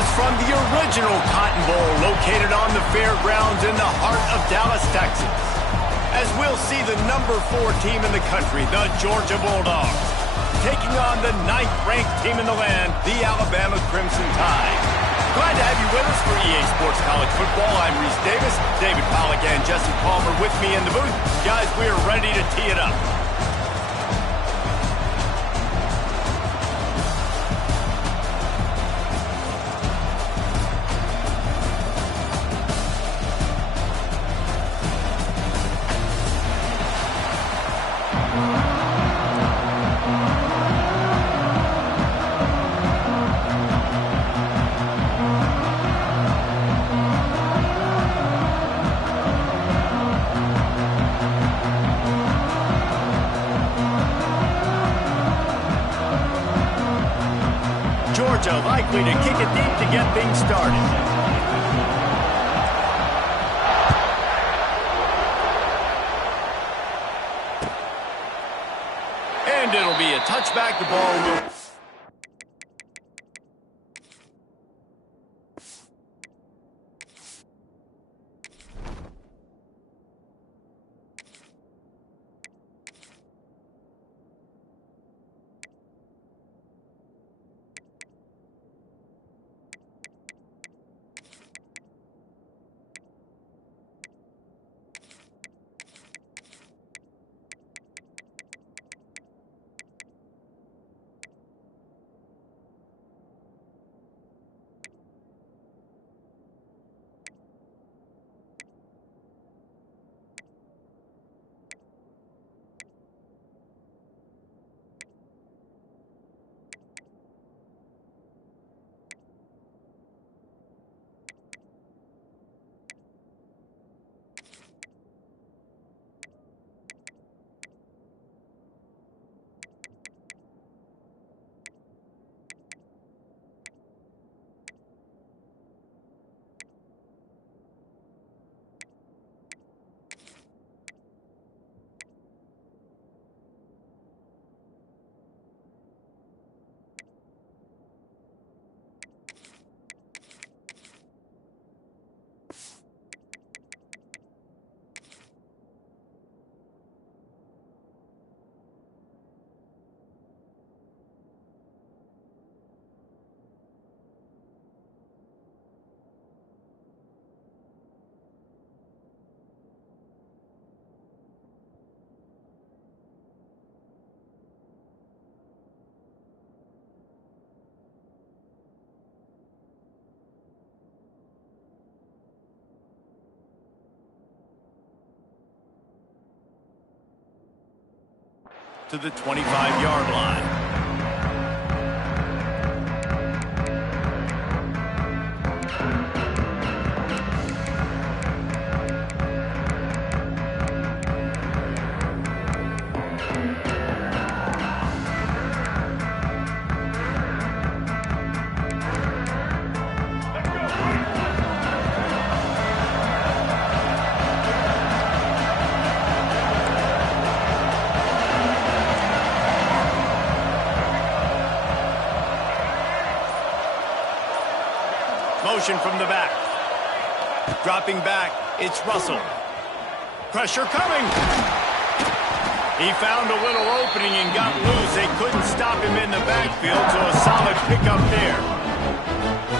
us from the original Cotton Bowl located on the fairgrounds in the heart of Dallas, Texas. As we'll see the number 4 team in the country, the Georgia Bulldogs, taking on the 9th-ranked team in the land, the Alabama Crimson Tide. Glad to have you with us for EA Sports College Football. I'm Reese Davis, David Pollack and Jesse Palmer with me in the booth. Guys, we are ready to tee it up. Georgia likely to kick it deep to get things started. And it'll be a touchback. The ball will... to the 25-yard line. Motion from the back. Dropping back, it's Russell. Pressure coming. He found a little opening and got loose. They couldn't stop him in the backfield, so a solid pickup there.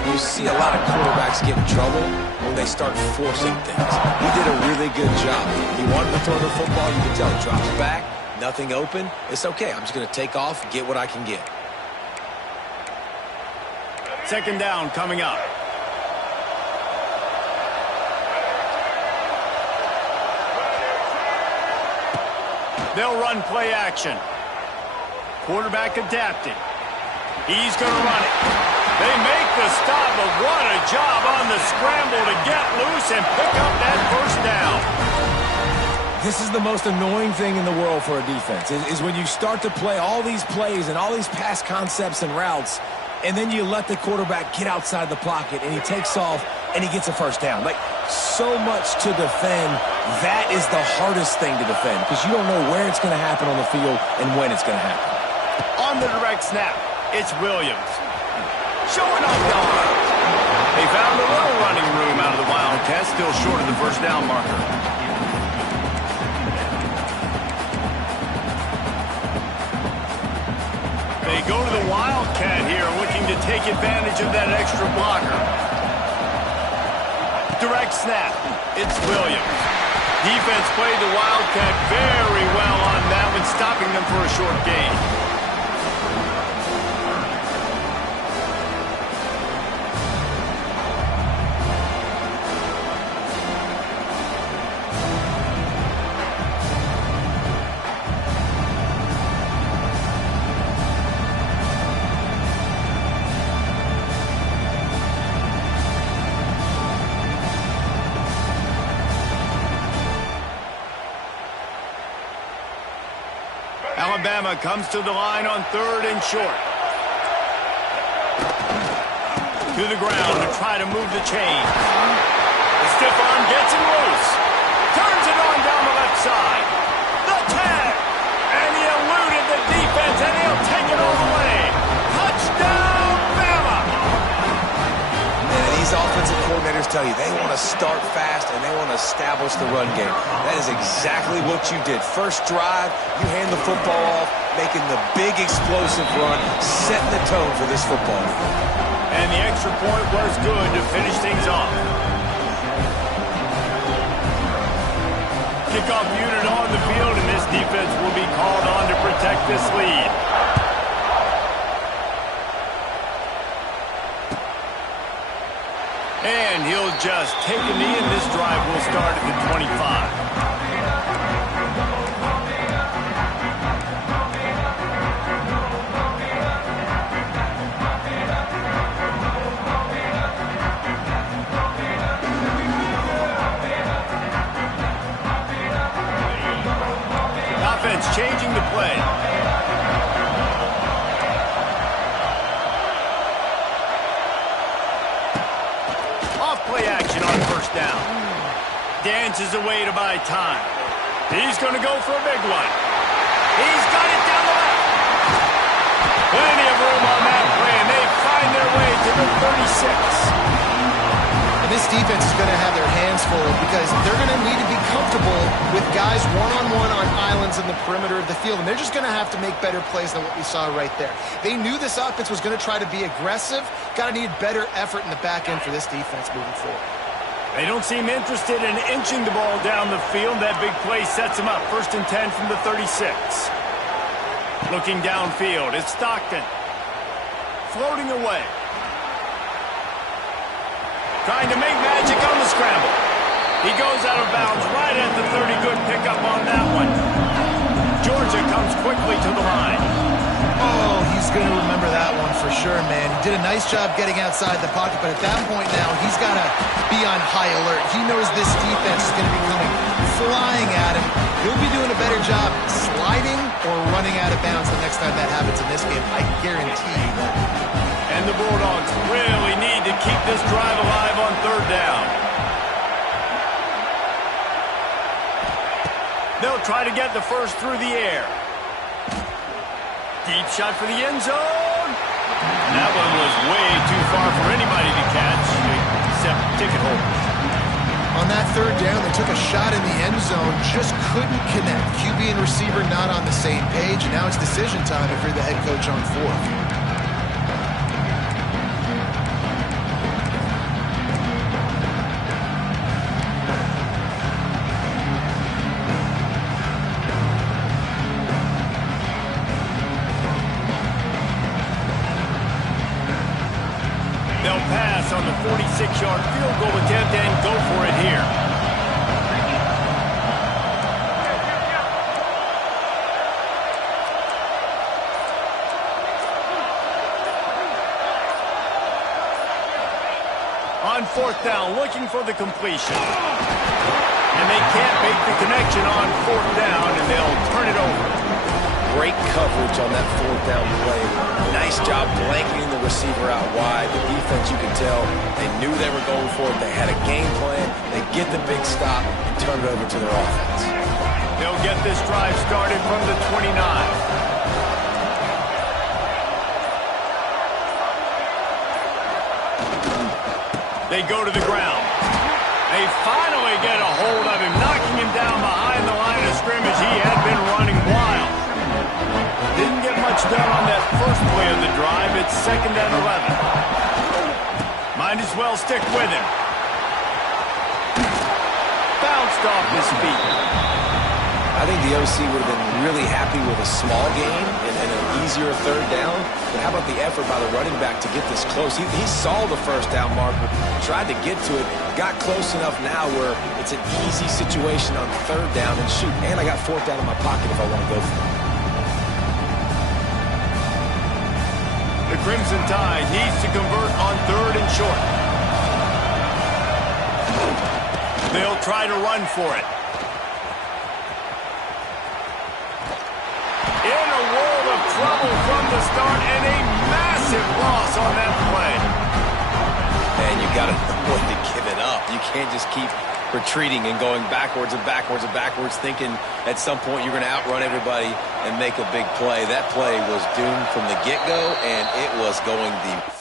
You see a lot of quarterbacks get in trouble when they start forcing things. He did a really good job. He wanted to throw the football. You can tell he drops back, nothing open. It's okay. I'm just going to take off, get what I can get. Second down coming up. They'll run play action. Quarterback adapted. He's going to run it. They make the stop, but what a job on the scramble to get loose and pick up that first down. This is the most annoying thing in the world for a defense, is when you start to play all these plays and all these pass concepts and routes, and then you let the quarterback get outside the pocket, and he takes off, and he gets a first down. Like, so much to defend. That is the hardest thing to defend because you don't know where it's going to happen on the field and when it's going to happen. On the direct snap, it's Williams. Showing off the arm. found a little running room out of the Wildcats, still short of the first down marker. They go to the Wildcat here, looking to take advantage of that extra blocker. Direct snap. It's Williams. Defense played the Wildcat very well on that one, stopping them for a short gain. Alabama comes to the line on 3rd and short. To the ground to try to move the chains. The stiff arm gets him loose. Turns it on down the left side. The tag. And he eluded the defense, and he'll take it all the way. Touchdown, Bama! And these offensive coordinators tell you they want to start fast and they want to establish the run game. That is exactly what you did. First drive, you hand the football off, making the big explosive run, setting the tone for this football. And the extra point was good to finish things off. Kickoff unit on the field, and this defense will be called on to protect this lead. And he'll just take a knee, and this drive will start at the 25. Offense changing the play. Play action on first down. Dances away to buy time. He's going to go for a big one. He's got it down the left. Plenty of room on that play, and they find their way to the 36. And this defense is going to have their hands full because they're going to need to be comfortable with guys one-on-one on islands in the perimeter of the field, and they're just going to have to make better plays than what we saw right there. They knew this offense was going to try to be aggressive. Got to need better effort in the back end for this defense moving forward. They don't seem interested in inching the ball down the field. That big play sets them up. 1st and 10 from the 36. Looking downfield, it's Stockton. Floating away. Trying to make magic on the scramble. He goes out of bounds right at the 30. Good pickup on that one. Georgia comes quickly to the line. Oh, he's going to remember that one for sure, man. He did a nice job getting outside the pocket, but at that point now, he's got to be on high alert. He knows this defense is going to be coming flying at him. He'll be doing a better job sliding or running out of bounds the next time that happens in this game. I guarantee you that. And the Bulldogs really need to keep this drive alive on 3rd down. They'll try to get the first through the air. Deep shot for the end zone. And that one was way too far for anybody to catch, except ticket holders. On that 3rd down, they took a shot in the end zone, just couldn't connect. QB and receiver not on the same page, and now it's decision time if you're the head coach on 4th. On the 46-yard field goal attempt and go for it here. On 4th down, looking for the completion. And they can't make the connection on 4th down, and they'll turn it over. Great coverage on that 4th down play. Nice job blanketing the receiver out wide. The defense, you can tell, they knew they were going for it. They had a game plan. They get the big stop and turn it over to their offense. They'll get this drive started from the 29. They go to the ground. They finally get a hold of him, knocking him down behind the line of scrimmage. He had been running wild. Didn't get much done on that first play of the drive. It's 2nd and 11. Might as well stick with him. Bounced off his feet. I think the OC would have been really happy with a small gain and an easier 3rd down. But how about the effort by the running back to get this close? He saw the 1st down marker, tried to get to it, got close enough now where it's an easy situation on 3rd down. And shoot, and I got 4th down in my pocket if I want to go for it. The Crimson Tide needs to convert on 3rd and short. They'll try to run for it. In a world of trouble from the start, and a massive loss on that play. And you got to know when to give it up. You can't just keep retreating and going backwards and backwards and backwards, thinking at some point you're going to outrun everybody and make a big play. That play was doomed from the get-go, and it was going the...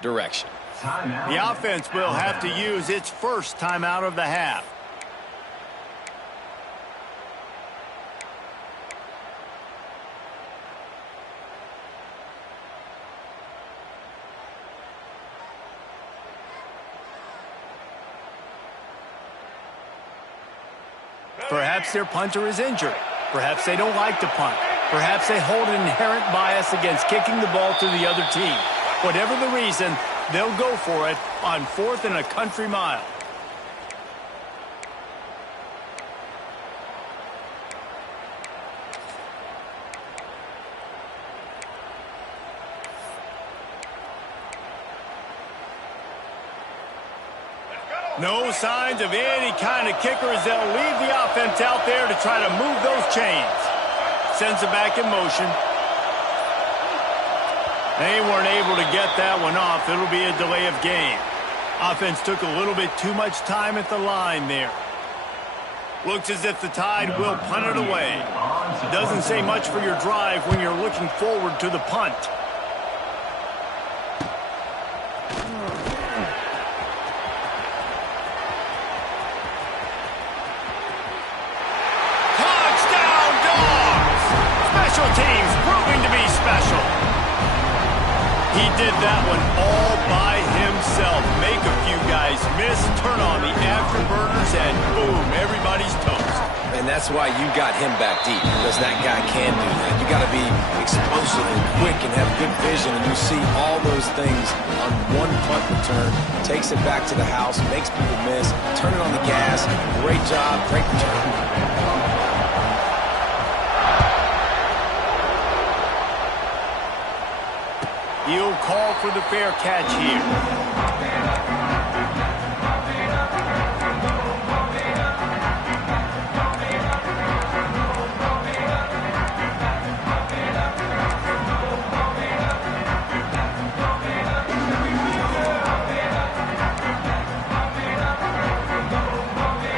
direction. The offense will have to use its first timeout of the half. Perhaps their punter is injured. Perhaps they don't like to punt. Perhaps they hold an inherent bias against kicking the ball to the other team. Whatever the reason, they'll go for it on 4th and a country mile. No signs of any kind of kickers. They'll leave the offense out there to try to move those chains. Sends it back in motion. They weren't able to get that one off. It'll be a delay of game. Offense took a little bit too much time at the line there. Looks as if the Tide will punt it away. Doesn't say much for your drive when you're looking forward to the punt. Touchdown, Dogs! Special teams proving to be special. He did that one all by himself. Make a few guys miss, turn on the afterburners, and boom, everybody's toast. And that's why you got him back deep, because that guy can do that. You got to be explosive and quick and have good vision, and you see all those things on one punt return. Takes it back to the house, makes people miss, turn it on the gas. Great job, great return. He'll call for the fair catch here.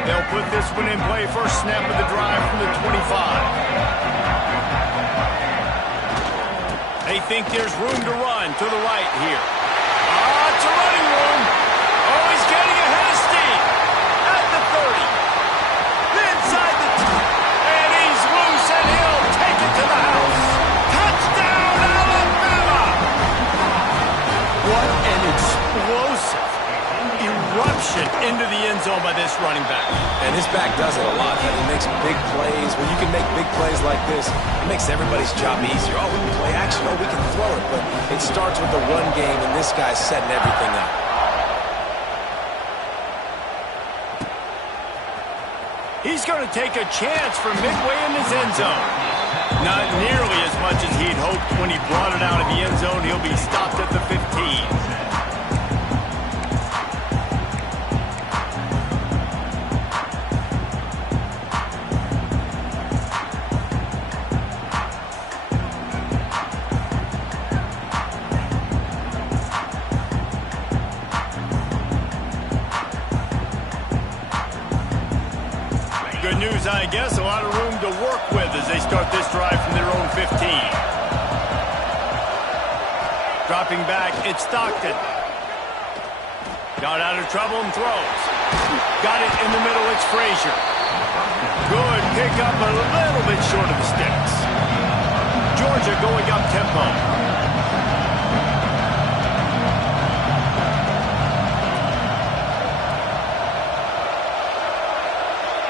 They'll put this one in play. First snap of the drive from the 25. They think there's room to run to the right here. It's a running room. Oh, he's getting ahead of steam. At the 30. Inside the... And he's loose, and he'll take it to the house. Touchdown, Alabama! into the end zone by this running back. And this back does it a lot. He makes big plays. When you can make big plays like this, it makes everybody's job easier. Oh, we can play action. Oh, we can throw it. But it starts with the run game, and this guy's setting everything up. He's going to take a chance from midway in his end zone. Not nearly as much as he'd hoped when he brought it out of the end zone. He'll be stopped at the 15. Good news, I guess. A lot of room to work with as they start this drive from their own 15. Dropping back, it's Stockton. Got out of trouble and throws. Got it in the middle, it's Frazier. Good pickup, a little bit short of the sticks. Georgia going up tempo.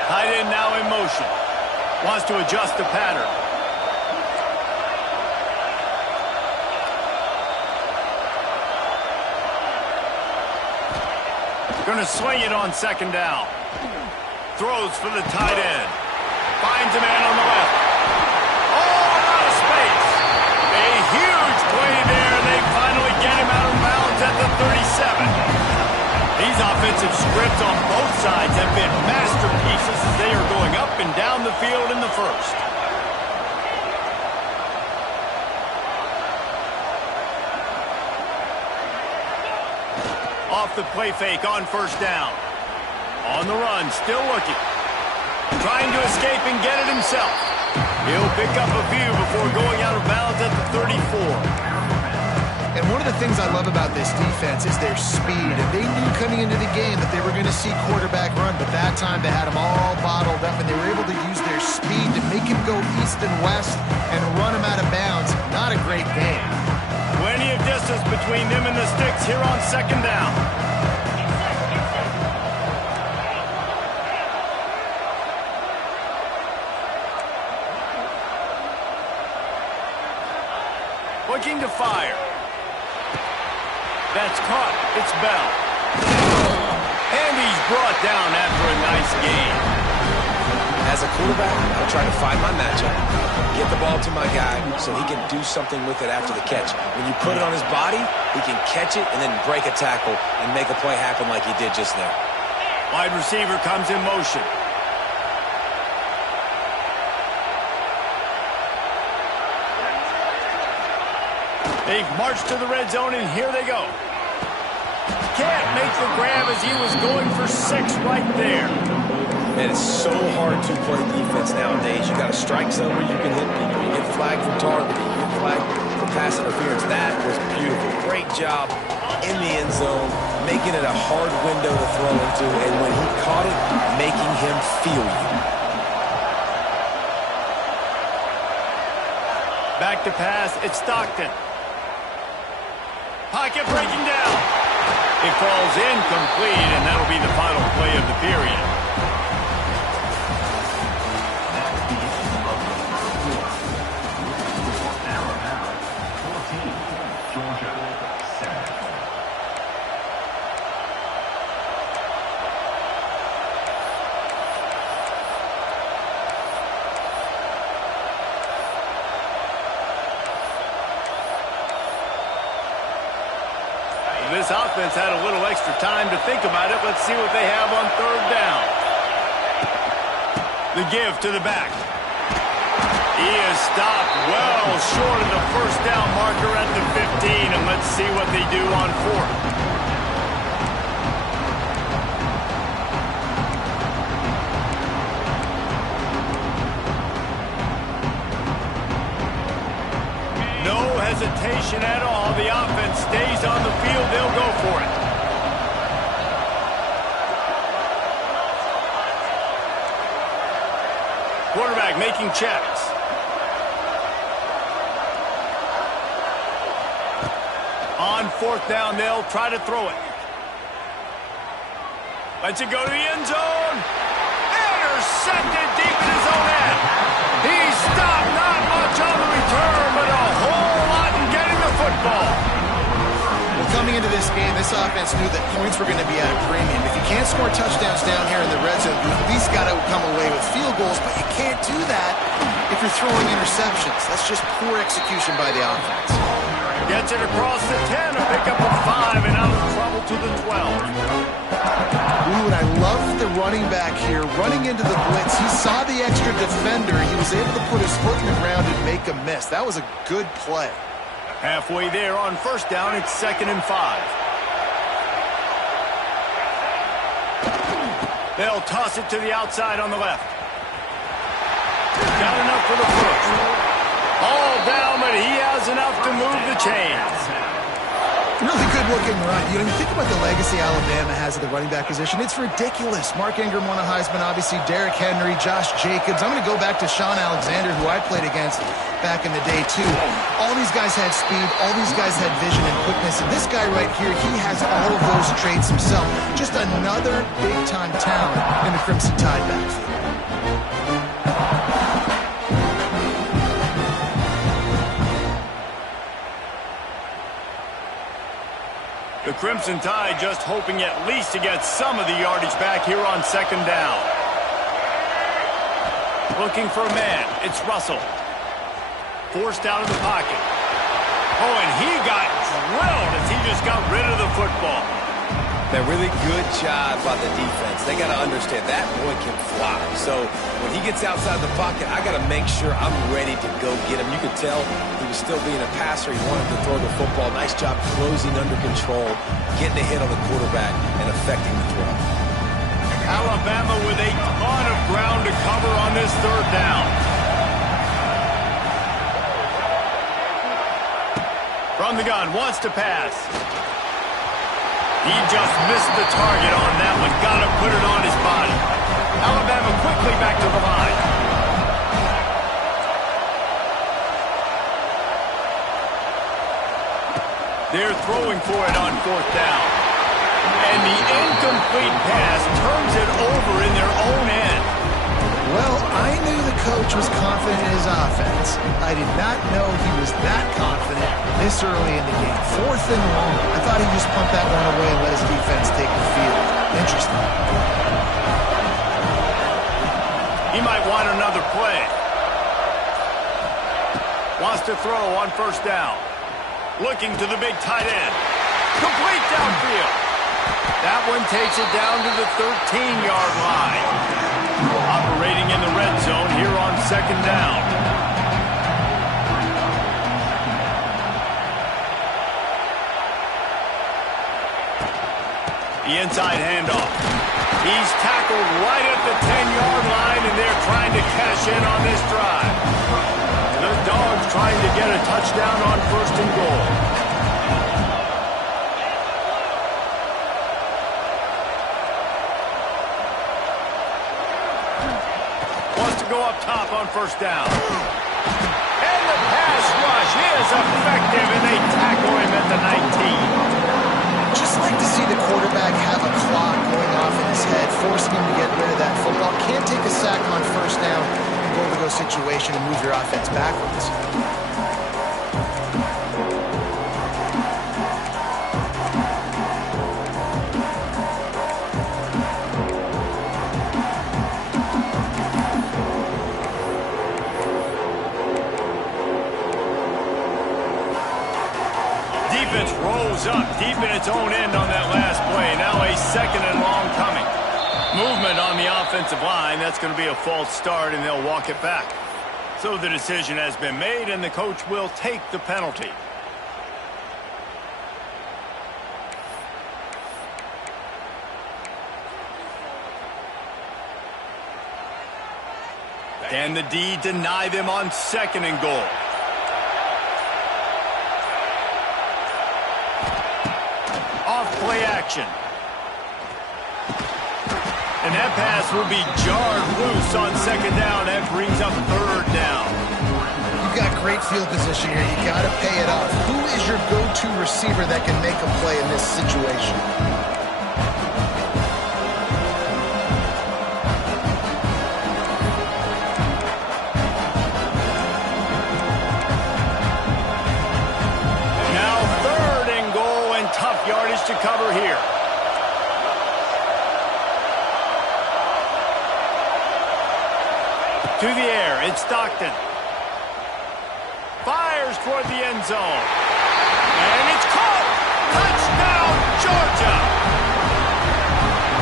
Tight end now in motion. Wants to adjust the pattern. Going to swing it on second down. Throws for the tight end. Finds a man on the left. Oh, out of space. A huge play there. They finally get him out of bounds at the 37. These offensive scripts on both sides have been masterpieces as they are going up and down the field in the first. Off the play fake on first down. On the run, still looking. Trying to escape and get it himself. He'll pick up a few before going out of bounds at the 34. And one of the things I love about this defense is their speed. And they knew coming into the game that they were going to see quarterback run, but that time they had him all bottled up, and they were able to use their speed to make him go east and west and run him out of bounds. Not a great game. Plenty of distance between them and the sticks here on second down. Looking to fire. That's caught. It's Bell. And he's brought down after a nice game. As a quarterback, I'm trying to find my matchup, get the ball to my guy so he can do something with it after the catch. When you put it on his body, he can catch it and then break a tackle and make a play happen like he did just there. Wide receiver comes in motion. They've marched to the red zone, and here they go. Can't make the grab as he was going for 6 right there. And it's so hard to play defense nowadays. You got a strike zone where you can hit people. You get flagged for targeting. You get flagged for pass interference. That was beautiful. Great job in the end zone, making it a hard window to throw into. And when he caught it, making him feel you. Back to pass, it's Stockton. Pocket breaking down. It falls incomplete, and that'll be the final play of the period. This offense had a little extra time to think about it. Let's see what they have on third down. The give to the back. He is stopped well short of the first down marker at the 15, and let's see what they do on fourth. Hesitation at all. The offense stays on the field. They'll go for it. Quarterback making checks. On fourth down, they'll try to throw it. Lets it go to the end zone. Intercepted deep in his own end. He stopped, not much on the return, but a whole lot in getting the football. Well, coming into this game, this offense knew that points were going to be at a premium. If you can't score touchdowns down here in the red zone, you at least got to come away with field goals, but you can't do that if you're throwing interceptions. That's just poor execution by the offense. Gets it across the 10, a pickup of 5, and out of trouble to the 12. Ooh, and I love the running back here running into the blitz. He saw the extra defender. He was able to put his foot in the ground and make a miss. That was a good play. Halfway there on first down, it's 2nd and 5. They'll toss it to the outside on the left. Got enough for the first. All down, but he has enough to move the chains. Really good-looking run. You think about the legacy Alabama has at the running back position. It's ridiculous. Mark Ingram won a Heisman, obviously Derrick Henry, Josh Jacobs. I'm going to go back to Sean Alexander, who I played against back in the day, too. All these guys had speed. All these guys had vision and quickness. And this guy right here, he has all of those traits himself. Just another big-time talent in the Crimson Tide backfield. The Crimson Tide just hoping at least to get some of the yardage back here on 2nd down. Looking for a man. It's Russell. Forced out of the pocket. Oh, and he got drilled as he just got rid of the football. A really good job by the defense. They got to understand that boy can fly. So when he gets outside the pocket, I got to make sure I'm ready to go get him. You could tell he was still being a passer. He wanted to throw the football. Nice job closing under control, getting a hit on the quarterback, and affecting the throw. Alabama with a ton of ground to cover on this 3rd down. From the gun, wants to pass. He just missed the target on that one. Got to put it on his body. Alabama quickly back to the line. They're throwing for it on 4th down. And the incomplete pass turns it over in their own end. Well, I knew the coach was confident in his offense. I did not know he was that confident this early in the game. 4th and long. I thought he'd just punt that one away and let his defense take the field. Interesting. He might want another play. Wants to throw on 1st down. Looking to the big tight end. Complete downfield. That one takes it down to the 13-yard line. Operating in the red zone here on 2nd down. The inside handoff. He's tackled right at the 10-yard line, and they're trying to cash in on this drive. The Dogs trying to get a touchdown on 1st and goal. Go up top on 1st down. And the pass rush is effective, and they tackle him at the 19. Just like to see the quarterback have a clock going off in his head, forcing him to get rid of that football. Can't take a sack on 1st down and goal-to-go situation and move your offense backwards. Defense rolls up deep in its own end on that last play. Now a 2nd and long coming. Movement on the offensive line. That's going to be a false start, and they'll walk it back. So the decision has been made, and the coach will take the penalty. Can the D deny them on 2nd and goal? Off-play action. And that pass will be jarred loose on 2nd down. That brings up 3rd down. You've got great field position here. You got to pay it off. Who is your go-to receiver that can make a play in this situation? To the air, it's Stockton. Fires toward the end zone. And it's caught! Touchdown, Georgia!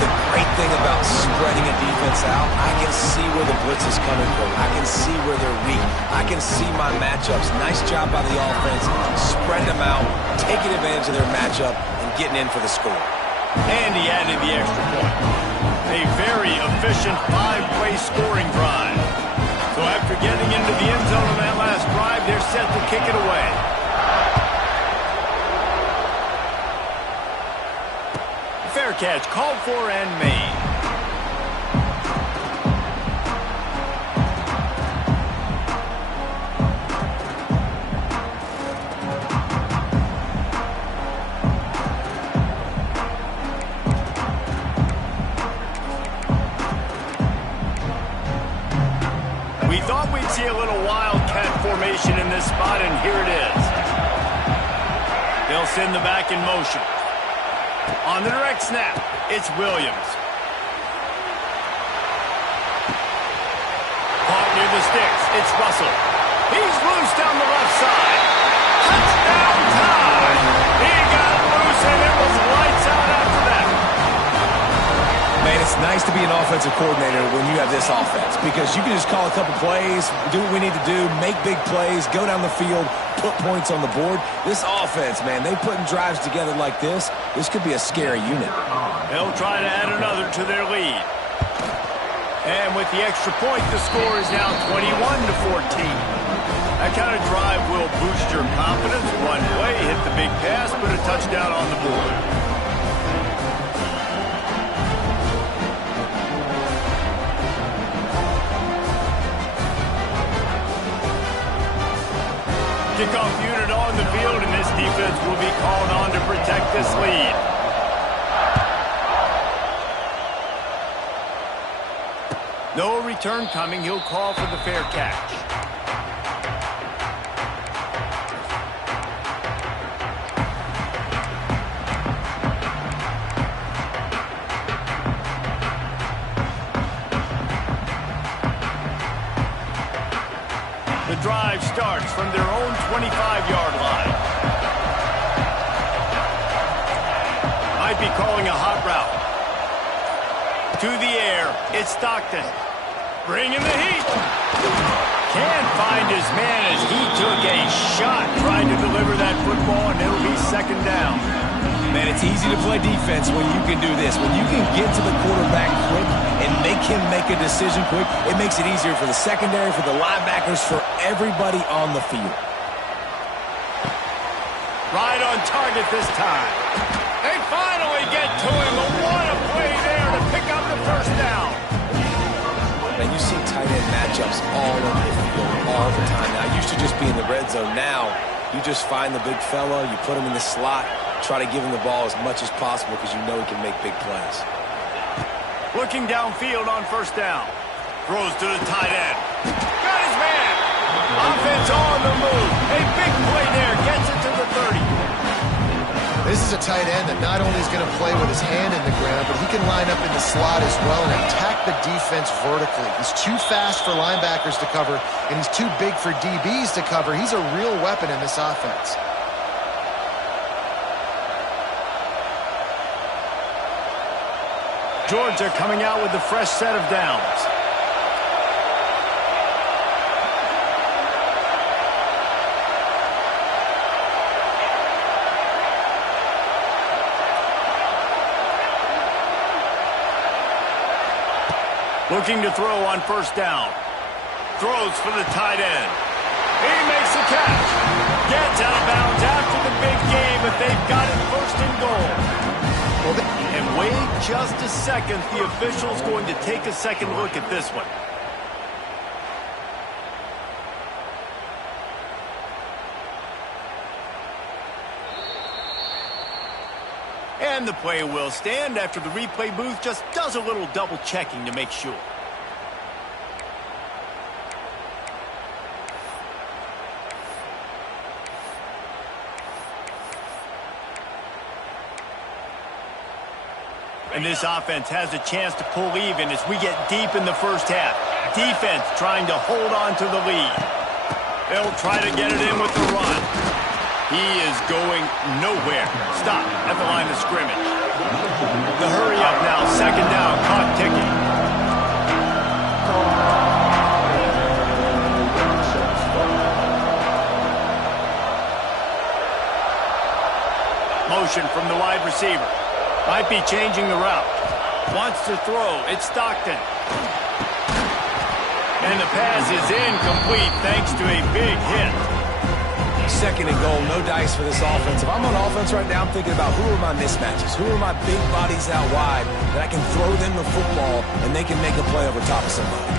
The great thing about spreading a defense out, I can see where the blitz is coming from. I can see where they're weak. I can see my matchups. Nice job by the offense, spreading them out, taking advantage of their matchup, and getting in for the score. And he added the extra point. A very efficient 5-play scoring drive. So after getting into the end zone on that last drive, they're set to kick it away. Fair catch, called for and made. We thought we'd see a little wildcat formation in this spot, and here it is. They'll send the back in motion. On the direct snap, it's Williams. Caught near the sticks, it's Russell. He's loose down the left side. Touchdown time! He got loose, and it was lights out after that. Man, it's nice to be an offensive coordinator when you have this offense because you can just call a couple plays, do what we need to do, make big plays, go down the field, put points on the board. This offense, man, they putting drives together like this could be a scary unit. They'll try to add another to their lead. And with the extra point, the score is now 21-14. That kind of drive will boost your confidence. One play, hit the big pass, put a touchdown on the board. Kickoff unit on the field, and this defense will be called on to protect this lead. No return coming. He'll call for the fair catch. The drive starts from their own 25-yard line. Might be calling a hot route. To the air, it's Stockton. Bringing the heat. Can't find his man as he took a shot trying to deliver that football, and it'll be second down. Man, it's easy to play defense when you can do this. When you can get to the quarterback quick and make him make a decision quick, it makes it easier for the secondary, for the linebackers, for everybody on the field. Right on target this time. They finally get to him. What a play there to pick up the first down. And you see tight end matchups all over the field all the time. Now, I used to just be in the red zone. Now, you just find the big fella, you put him in the slot, try to give him the ball as much as possible because you know he can make big plays. Looking downfield on first down. Throws to the tight end. Got his man. Offense on the move. A big play there. Gets it to the 30. This is a tight end that not only is going to play with his hand in the ground, but he can line up in the slot as well and attack the defense vertically. He's too fast for linebackers to cover, and he's too big for DBs to cover. He's a real weapon in this offense. Georgia coming out with a fresh set of downs. Looking to throw on first down. Throws for the tight end. He makes the catch. Gets out of bounds after the big game, but they've got it first and goal. And wait just a second. The official's going to take a second look at this one. And the play will stand after the replay booth just does a little double checking to make sure. And this offense has a chance to pull even as we get deep in the first half. Defense trying to hold on to the lead. They'll try to get it in with the run. He is going nowhere. Stop at the line of scrimmage. The hurry up now. Second down. Clock ticking. Motion from the wide receiver. Might be changing the route. Wants to throw. It's Stockton. And the pass is incomplete thanks to a big hit. Second and goal, no dice for this offense. If I'm on offense right now, I'm thinking about who are my mismatches? Who are my big bodies out wide that I can throw them the football and they can make a play over top of somebody?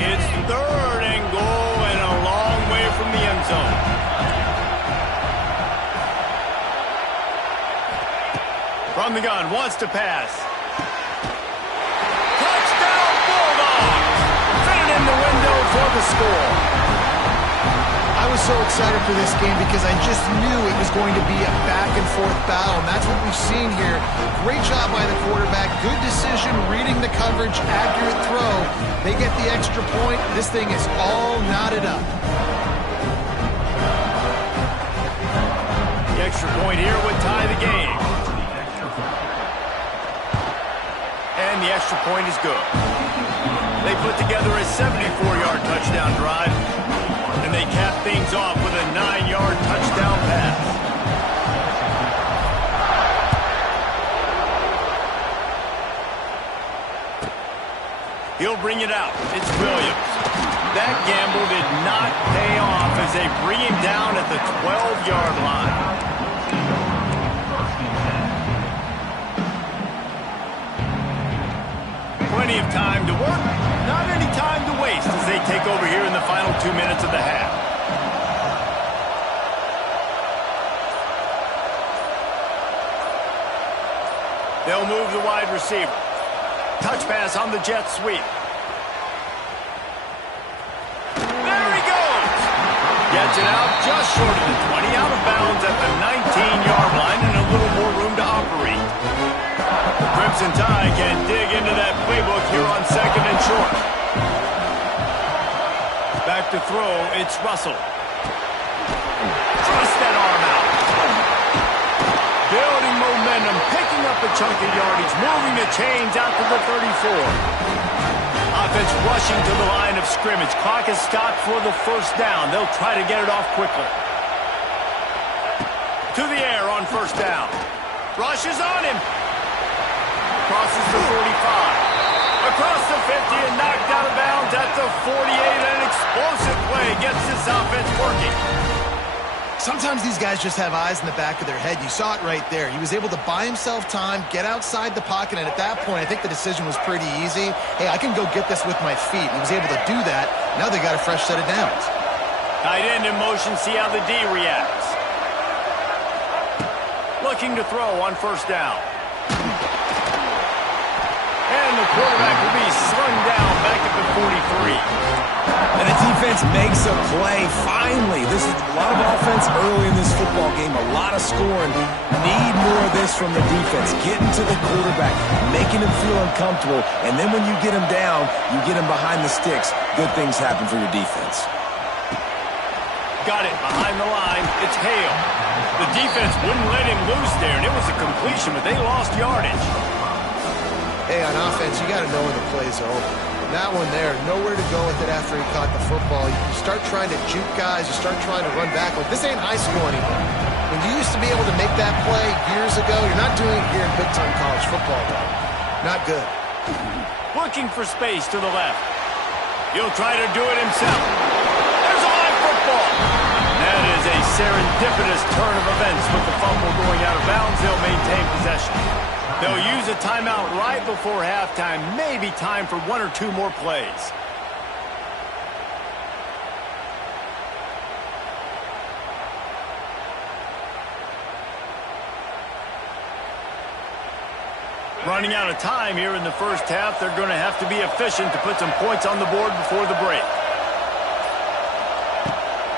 It's third and goal and a long way from the end zone. From the gun, wants to pass. Touchdown, Bulldogs! Fitted in the window for the score. I was so excited for this game because I just knew it was going to be a back-and-forth battle, and that's what we've seen here. Great job by the quarterback, good decision, reading the coverage, accurate throw. They get the extra point. This thing is all knotted up. The extra point here would tie the game. And the extra point is good. They put together a 74-yard touchdown drive, and they cap things off with a 9-yard touchdown pass. He'll bring it out. It's Williams. That gamble did not pay off as they bring him down at the 12-yard line. Plenty of time to work, not any time to waste as they take over here in the final 2 minutes of the half. They'll move the wide receiver. Touch pass on the jet sweep. There he goes! Gets it out just short of the 20, out of bounds at the 19-yard line and a little more room to operate. Crimson Tide can dig into that playbook here on second and short. Back to throw, it's Russell. Thrust that arm out. Building momentum, picking up a chunk of yardage, moving the chains out to the 34. Offense rushing to the line of scrimmage. Clock is stopped for the first down. They'll try to get it off quickly. To the air on first down. Rush is on him. Crosses the 45. Across the 50 and knocked out of bounds at the 48. An explosive play gets this offense working. Sometimes these guys just have eyes in the back of their head. You saw it right there. He was able to buy himself time, get outside the pocket, and at that point, I think the decision was pretty easy. Hey, I can go get this with my feet. He was able to do that. Now they got a fresh set of downs. Tight end in motion, see how the D reacts. Looking to throw on first down. And the quarterback will be slung down back at the 43. And the defense makes a play, finally. This is a lot of offense early in this football game, a lot of scoring. Need more of this from the defense. Getting to the quarterback, making him feel uncomfortable, and then when you get him down, you get him behind the sticks. Good things happen for your defense. Got it behind the line. It's Hale. The defense wouldn't let him loose there, and it was a completion, but they lost yardage. Hey, on offense, you got to know when the play's over. That one there, nowhere to go with it after he caught the football. You start trying to juke guys. You start trying to run back. This ain't high school anymore. When you used to be able to make that play years ago, you're not doing it here in big-time college football, though. Not good. Looking for space to the left. He'll try to do it himself. There's a high football. That is a serendipitous turn of events with the fumble going out of bounds. They'll maintain possession. They'll use a timeout right before halftime. Maybe time for one or two more plays. Running out of time here in the first half. They're going to have to be efficient to put some points on the board before the break.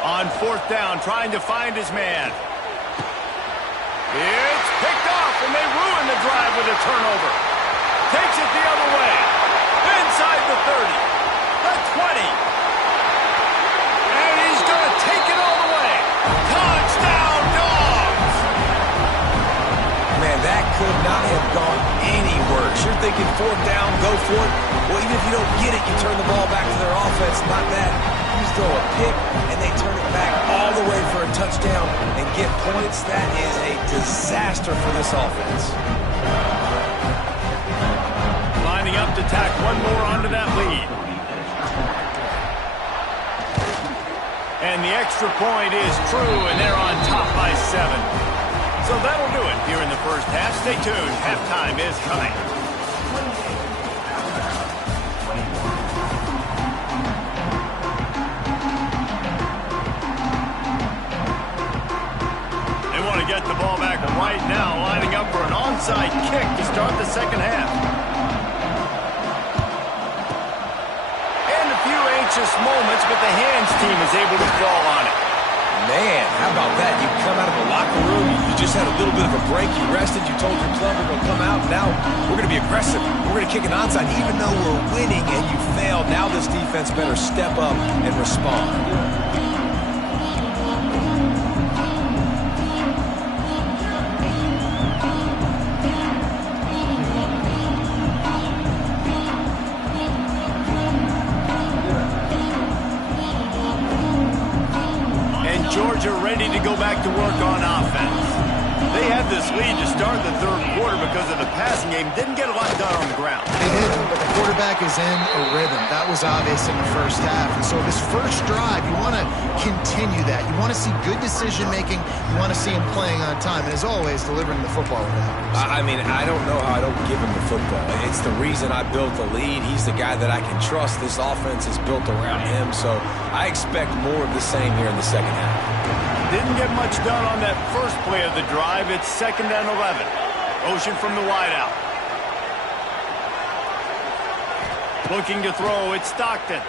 On fourth down, trying to find his man. It's picked off, and they ruin the drive with a turnover. Takes it the other way. Inside the 30. The 20. And he's going to take it all the way. Touchdown, Dogs! Man, that could not have gone any worse. You're thinking fourth down, go for it. Well, even if you don't get it, you turn the ball back to their offense. Not that. You just throw a pick, and they turn it back all the way for a touchdown and get points. That is a disaster for this offense. Lining up to tack one more onto that lead. And the extra point is true, and they're on top by 7. So that'll do it here in the first half. Stay tuned. Halftime is coming. They want to get the ball back right now, lining up for an onside kick to start the second half. And a few anxious moments, but the hands team is able to fall on it. Man, how about that? You come out of the locker room, you just had a little bit of a break, you rested, you told your club we're going to come out, now we're going to be aggressive. We're going to kick an onside even though we're winning and you failed. Now this defense better step up and respond. Georgia ready to go back to work on offense. They had this lead to start the third quarter because of the passing game. Didn't get a lot done on the ground. They didn't, but the quarterback is in a rhythm. That was obvious in the first half. And so this first drive, you want to continue that. You want to see good decision-making. You want to see him playing on time. And as always, delivering the football with accuracy. I mean, I don't know how I don't give him the football. It's the reason I built the lead. He's the guy that I can trust. This offense is built around him. So I expect more of the same here in the second half. Didn't get much done on that first play of the drive. It's 2nd and 11. Motion from the wideout. Looking to throw. It's Stockton.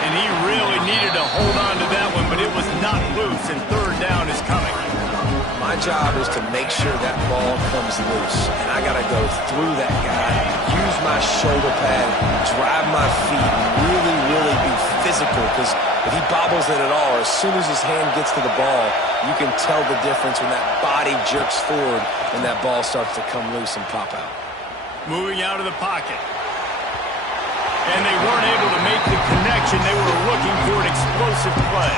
And he really needed to hold on to that one, but it was not loose, and third down is coming. My job is to make sure that ball comes loose, and I got to go through that guy, use my shoulder pad, drive my feet, really be physical, because if he bobbles it at all, or as soon as his hand gets to the ball, you can tell the difference when that body jerks forward and that ball starts to come loose and pop out. Moving out of the pocket. And they weren't able to make the connection. They were looking for an explosive play.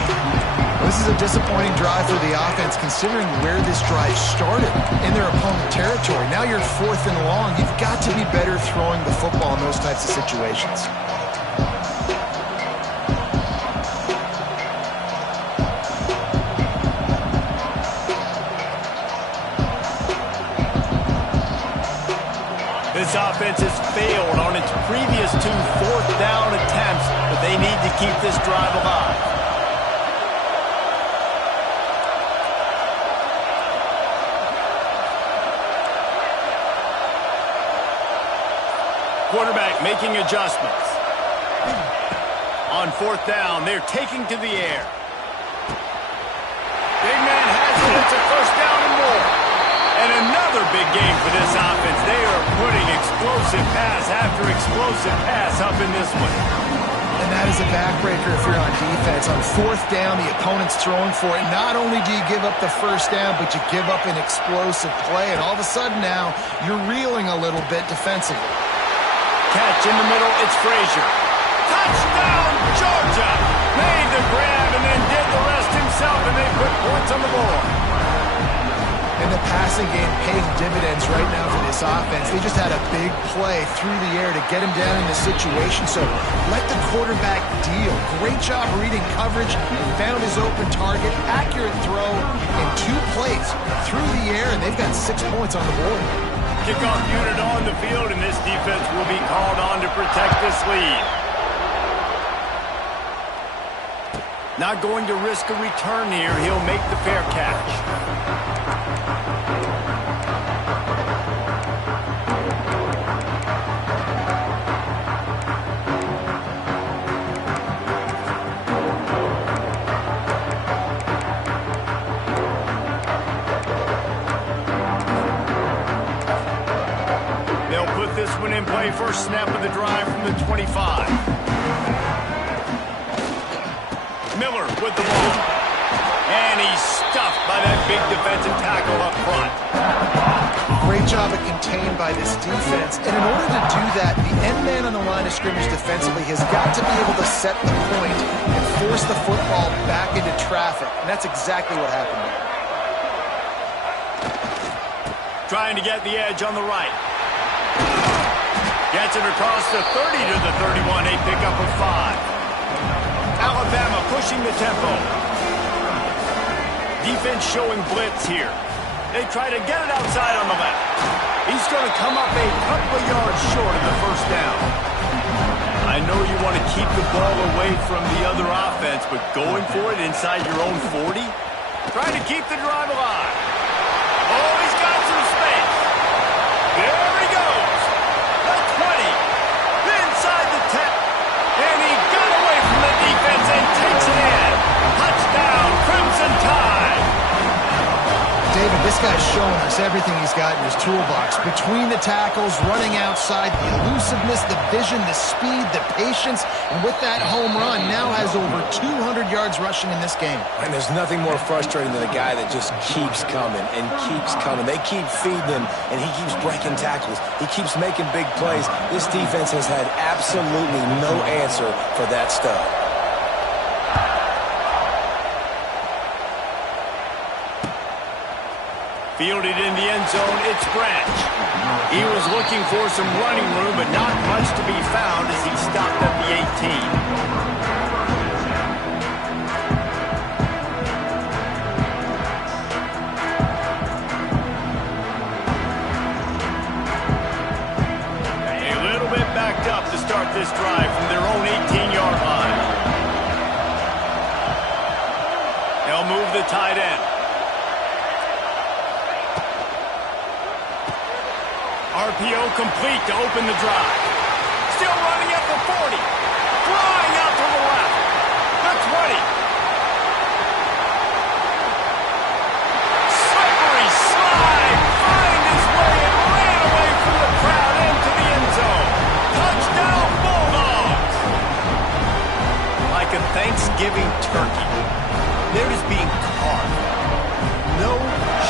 This is a disappointing drive for the offense, considering where this drive started, in their opponent territory. Now you're 4th and long. You've got to be better throwing the football in those types of situations. This offense has failed on its previous 2 fourth-down attempts, but they need to keep this drive alive. Quarterback making adjustments. On 4th down, they're taking to the air. Big man has it. It's a first down and more. And another big game for this offense. They are putting explosive pass after explosive pass up in this one. And that is a backbreaker if you're on defense. On 4th down, the opponent's throwing for it. Not only do you give up the first down, but you give up an explosive play. And all of a sudden now, you're reeling a little bit defensively. Catch in the middle. It's Frazier. Touchdown, Georgia! Made the grab and then did the rest himself, and they put points on the board. And the passing game paying dividends right now for this offense. They just had a big play through the air to get him down in this situation. So let the quarterback deal. Great job reading coverage. Found his open target. Accurate throw. And 2 plays through the air. And they've got 6 points on the board. Kickoff unit on the field, and this defense will be called on to protect this lead. Not going to risk a return here. He'll make the fair catch. this one in play. First snap of the drive from the 25. Miller with the ball. And he's stuffed by that big defensive tackle up front. Great job of contained by this defense. And in order to do that, the end man on the line of scrimmage defensively has got to be able to set the point and force the football back into traffic. And that's exactly what happened there. Trying to get the edge on the right. Gets it across the 30 to the 31. A pickup of 5. Alabama pushing the tempo. Defense showing blitz here. They try to get it outside on the left. He's going to come up a couple of yards short of the first down. I know you want to keep the ball away from the other offense, but going for it inside your own 40? Trying to keep the drive alive. Oh, he's got some space. There he goes. The 20. Inside the 10. And he got away from the defense and takes it in. Touchdown, Crimson Tide. David, this guy's showing us everything he's got in his toolbox. Between the tackles, running outside, the elusiveness, the vision, the speed, the patience, and with that home run, now has over 200 yards rushing in this game. And there's nothing more frustrating than a guy that just keeps coming and keeps coming. They keep feeding him, and he keeps breaking tackles. He keeps making big plays. This defense has had absolutely no answer for that stud. Fielded in the end zone, it's Branch. He was looking for some running room, but not much to be found as he stopped at the 18. A little bit backed up to start this drive from their own 18-yard line. They'll move the tight end. RPO complete to open the drive. Still running at the 40. Flying out to the left. The 20. Slippery slide. Find his way and ran away from the crowd into the end zone. Touchdown, Bulldogs. Like a Thanksgiving turkey. They're just being carved. No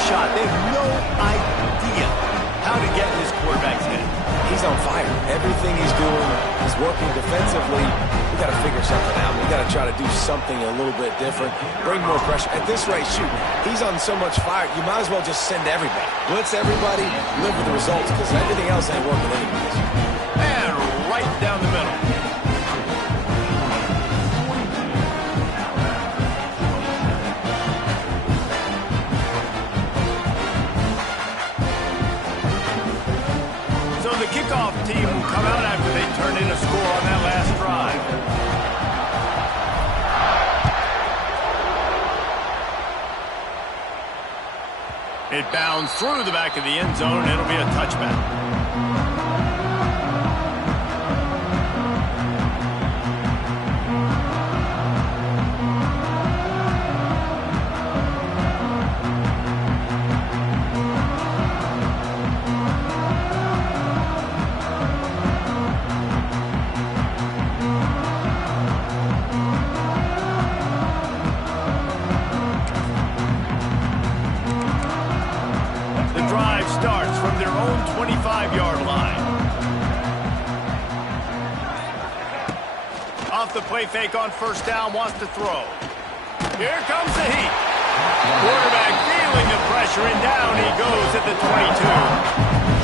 shot. They have no idea how to get in his quarterback's head. He's on fire. Everything he's doing is working defensively. We got to figure something out. We got to try to do something a little bit different. Bring more pressure. At this rate, shoot, he's on so much fire, you might as well just send everybody. Blitz everybody, live with the results, because everything else ain't working anyways. And right down the middle. So the kickoff team will come out after they turn in a score on that last drive. It bounds through the back of the end zone, and it'll be a touchback. Starts from their own 25-yard line. Off the play fake on first down, wants to throw. Here comes the heat. Quarterback feeling the pressure, and down he goes at the 22.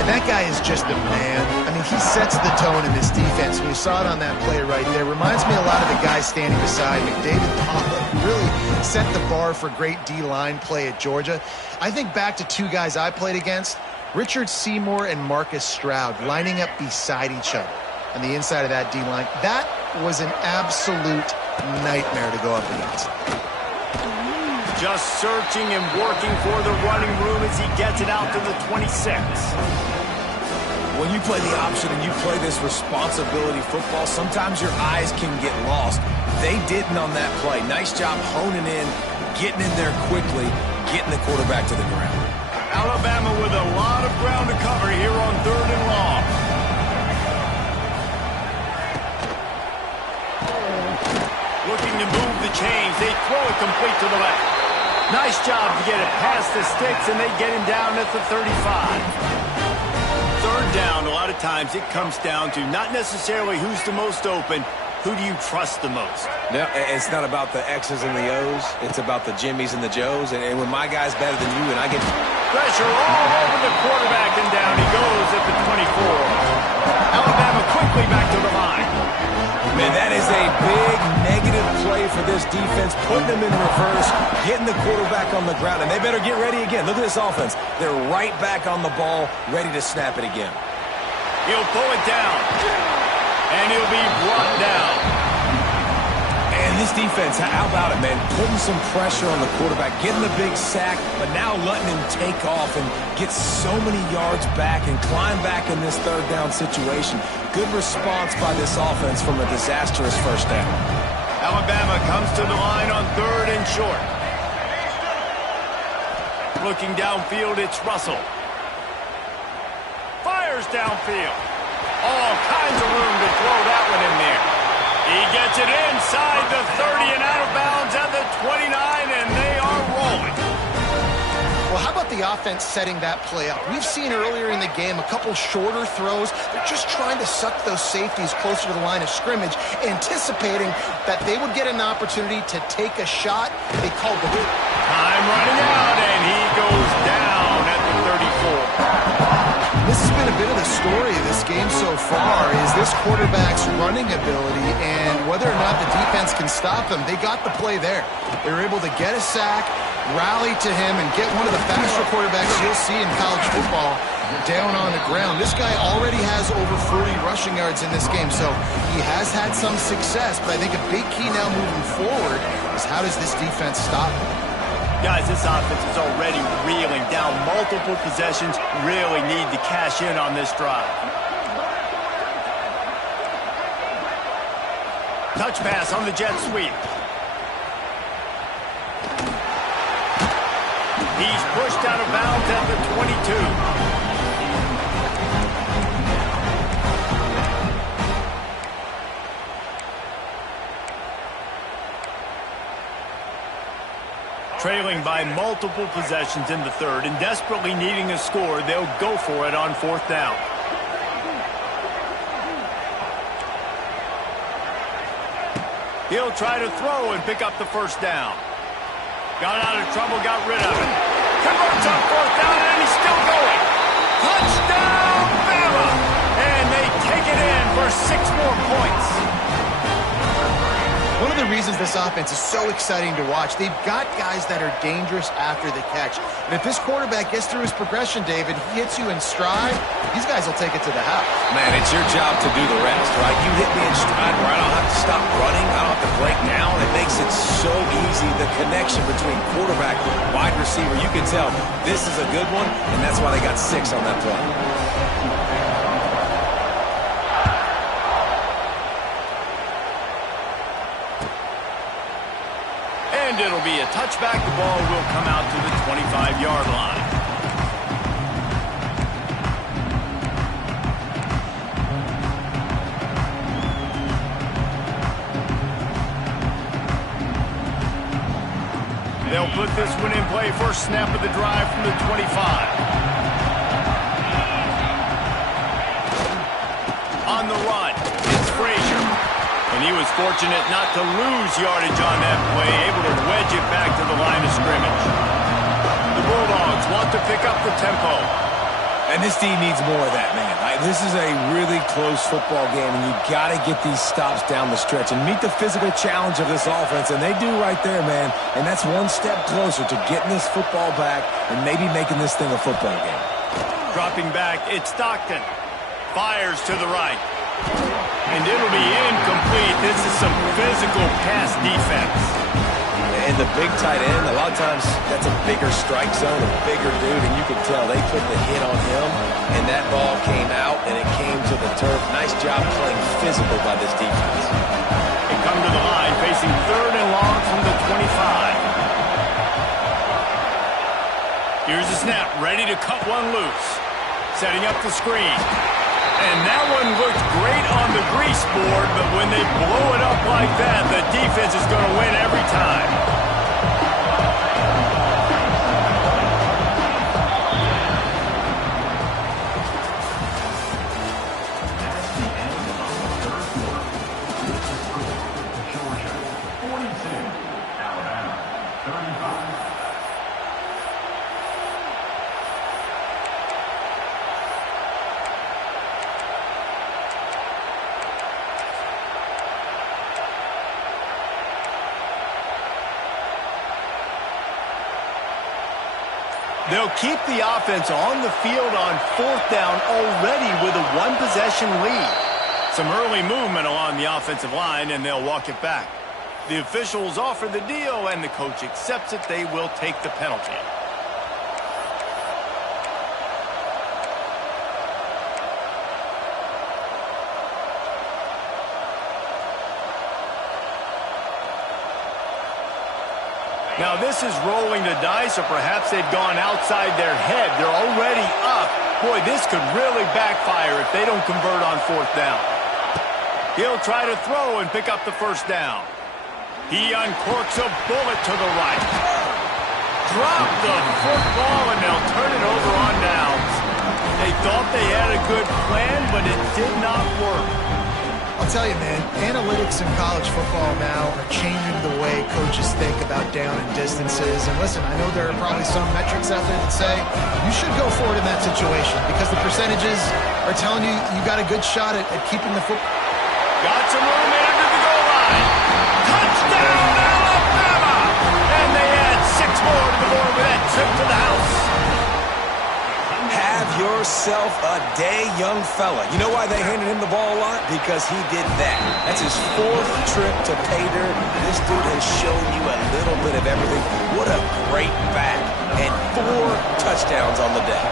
And that guy is just a man. I mean, he sets the tone in this defense. When you saw it on that play right there, reminds me a lot of the guy standing beside me, David Pollack, who really set the bar for great D-line play at Georgia. I think back to two guys I played against, Richard Seymour and Marcus Stroud, lining up beside each other on the inside of that D-line. That was an absolute nightmare to go up against. Just searching and working for the running room as he gets it out to the 26. When you play the option and you play this responsibility football, sometimes your eyes can get lost. They didn't on that play. Nice job honing in, getting in there quickly, getting the quarterback to the ground. Alabama with a lot of ground to cover here on 3rd and long. complete to the left. Nice job to get it past the sticks, and they get him down at the 35. Third down, a lot of times it comes down to not necessarily who's the most open, who do you trust the most? No, it's not about the X's and the O's. It's about the Jimmys and the Joes. And when my guy's better than you and I get pressure all over the quarterback, and down he goes at the 24. Alabama quickly back to the line. Man, that is a big negative play for this defense, putting them in reverse, getting the quarterback on the ground, and they better get ready again. Look at this offense. They're right back on the ball, ready to snap it again. He'll pull it down, and he'll be brought down. And this defense, how about it, man? Putting some pressure on the quarterback, getting the big sack, but now letting him take off and get so many yards back and climb back in this third down situation. Good response by this offense from a disastrous first down. Alabama comes to the line on third and short. Looking downfield, it's Russell. Fires downfield. All kinds of room to throw that one in there. He gets it inside the 30 and out of bounds at the 29, and they are rolling. Well, how about the offense setting that play up? We've seen earlier in the game a couple shorter throws. They're just trying to suck those safeties closer to the line of scrimmage, anticipating that they would get an opportunity to take a shot. They called the hit. Time running out, and he goes down at the 34. This has been a bit of the story of this game so far, is this quarterback's running ability and whether or not the defense can stop them. They got the play there. They were able to get a sack, rally to him, and get one of the faster quarterbacks you'll see in college football down on the ground. This guy already has over 40 rushing yards in this game, so he has had some success, but I think a big key now moving forward is how does this defense stop him? Guys, this offense is already reeling down multiple possessions. Really need to cash in on this drive. Touch pass on the jet sweep. He's pushed out of bounds at the 22. Trailing by multiple possessions in the third and desperately needing a score, they'll go for it on fourth down. He'll try to throw and pick up the first down. Got out of trouble, got rid of it. Converts on fourth down, and he's still going. Touchdown, Bama! And they take it in for 6 more points. One of the reasons this offense is so exciting to watch, they've got guys that are dangerous after the catch. And if this quarterback gets through his progression, David, he hits you in stride, these guys will take it to the house. Man, it's your job to do the rest, right? You hit me in stride where I don't have to stop running. I don't have to break down. It makes it so easy. The connection between quarterback and wide receiver, you can tell this is a good one, and that's why they got 6 on that play. And it'll be a touchback. The ball will come out to the 25-yard line. They'll put this one in play. First snap of the drive from the 25. On the run, it's Frazier. And he was fortunate not to lose yardage on that play, able to wedge it back to the line of scrimmage. The Bulldogs want to pick up the tempo. And this team needs more of that, man. This is a really close football game, and you got to get these stops down the stretch and meet the physical challenge of this offense, and they do right there, man. And that's one step closer to getting this football back and maybe making this thing a football game. Dropping back, it's Stockton. Fires to the right. And it'll be incomplete. This is some physical pass defense. And the big tight end, a lot of times that's a bigger strike zone, a bigger dude, and you can tell they put the hit on him, and that ball came out, and it came to the turf. Nice job playing physical by this defense. They come to the line, facing third and long from the 25. Here's the snap, ready to cut one loose. Setting up the screen. And that one looked great on the grease board, but when they blow it up like that, the defense is going to win every time. They'll keep the offense on the field on 4th down already with a one-possession lead. Some early movement along the offensive line, and they'll walk it back. The officials offer the deal, and the coach accepts it. They will take the penalty. Now this is rolling the dice, or perhaps they've gone outside their head. They're already up. Boy, this could really backfire if they don't convert on 4th down. He'll try to throw and pick up the first down. He uncorks a bullet to the right. Drop the football, and they'll turn it over on downs. They thought they had a good plan, but it did not work. I'll tell you, man, analytics in college football now are changing the way coaches think about down and distances. And listen, I know there are probably some metrics out there that say you should go for it in that situation because the percentages are telling you you got a good shot at keeping the football. Got some room into the goal line. Touchdown, Alabama! And they add 6 more to the board with that trip to the house. Have yourself a day, young fella. You know why they handed him the ball a lot? Because he did that. That's his 4th trip to pay dirt. This dude has shown you a little bit of everything. What a great back. And 4 touchdowns on the day.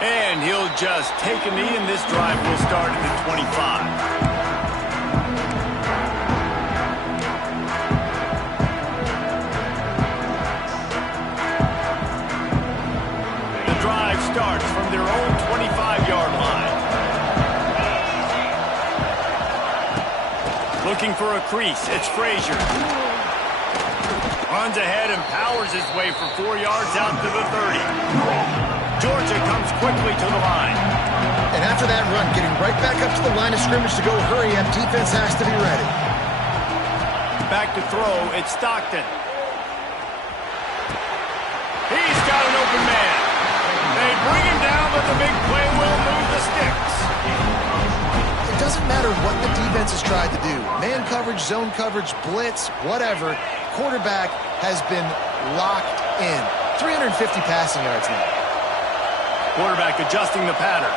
And he'll just take a knee, and this drive will start at the 25. Starts from their own 25-yard line. Looking for a crease. It's Frazier. Runs ahead and powers his way for 4 yards out to the 30. Georgia comes quickly to the line. And after that run, getting right back up to the line of scrimmage to go hurry up, defense has to be ready. Back to throw. It's Stockton. He's got an open man. They bring him down, but the big play will move the sticks. It doesn't matter what the defense has tried to do. Man coverage, zone coverage, blitz, whatever. Quarterback has been locked in. 350 passing yards now. Quarterback adjusting the pattern.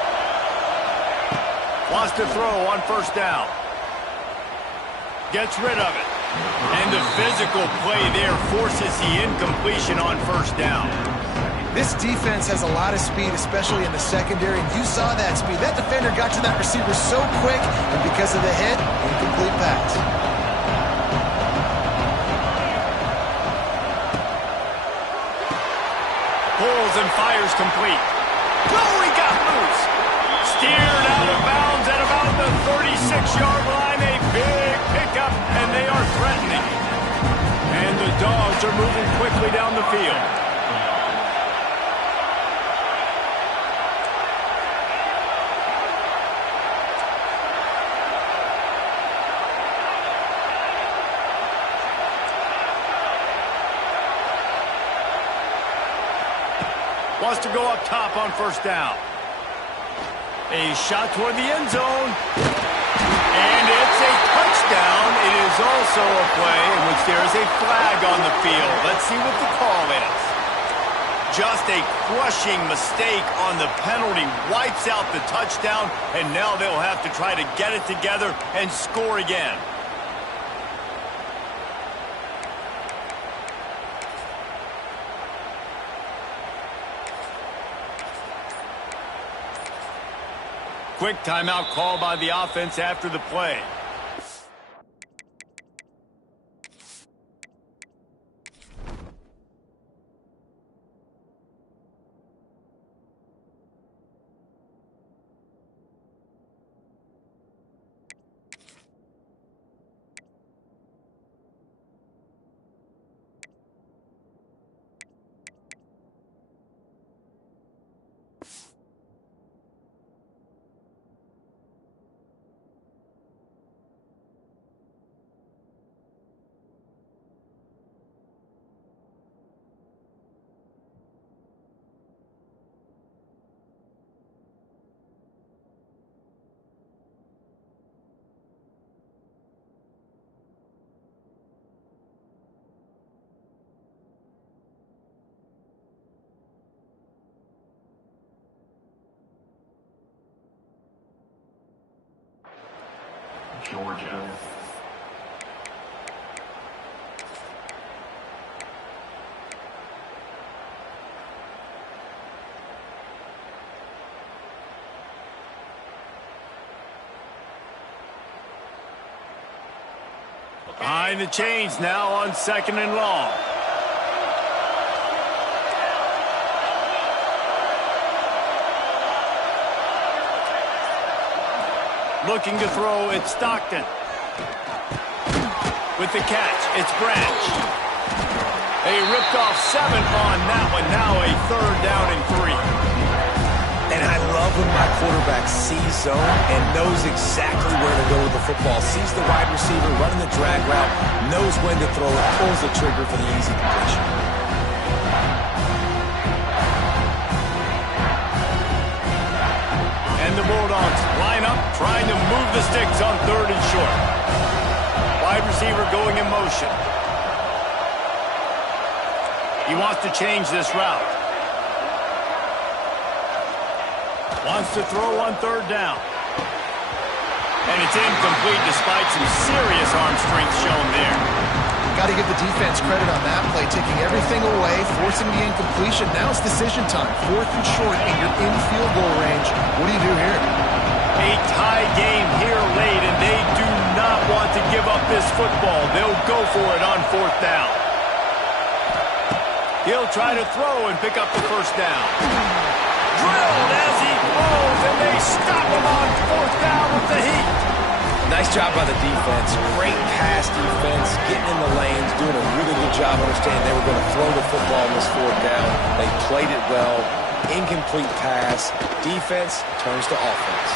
Lost a throw on 1st down. Gets rid of it. And the physical play there forces the incompletion on 1st down. This defense has a lot of speed, especially in the secondary, and you saw that speed. That defender got to that receiver so quick, and because of the hit, incomplete pass. Pulls and fires complete. Oh, he got loose. Steered out of bounds at about the 36-yard line. A big pickup, and they are threatening. And the Dogs are moving quickly down the field. Wants to go up top on 1st down. A shot toward the end zone. And it's a touchdown. It is also a play in which there is a flag on the field. Let's see what the call is. Just a crushing mistake on the penalty. Wipes out the touchdown, and now they'll have to try to get it together and score again. Quick timeout call by the offense after the play. Georgia. Behind the chains now on 2nd and long. Looking to throw, it's Stockton. With the catch, it's Branch. They ripped off 7 on that one. Now a 3rd down and 3. And I love when my quarterback sees zone and knows exactly where to go with the football. Sees the wide receiver running the drag route, knows when to throw it, pulls the trigger for the easy completion. And the Bulldogs line up, trying to move the sticks on 3rd and short. Wide receiver going in motion. He wants to change this route. Wants to throw on 3rd down. And it's incomplete despite some serious arm strength shown there. Got to give the defense credit on that play, taking everything away, forcing the incompletion. Now it's decision time. 4th and short, and you're in field goal range. What do you do here? A tie game here late, and they do not want to give up this football. They'll go for it on 4th down. He'll try to throw and pick up the 1st down. Drilled as he throws, and they stop him on 4th down with the heat. Nice job by the defense. Great pass defense, getting in the lanes, doing a really good job understanding they were going to throw the football on this 4th down. They played it well. Incomplete pass. Defense turns to offense.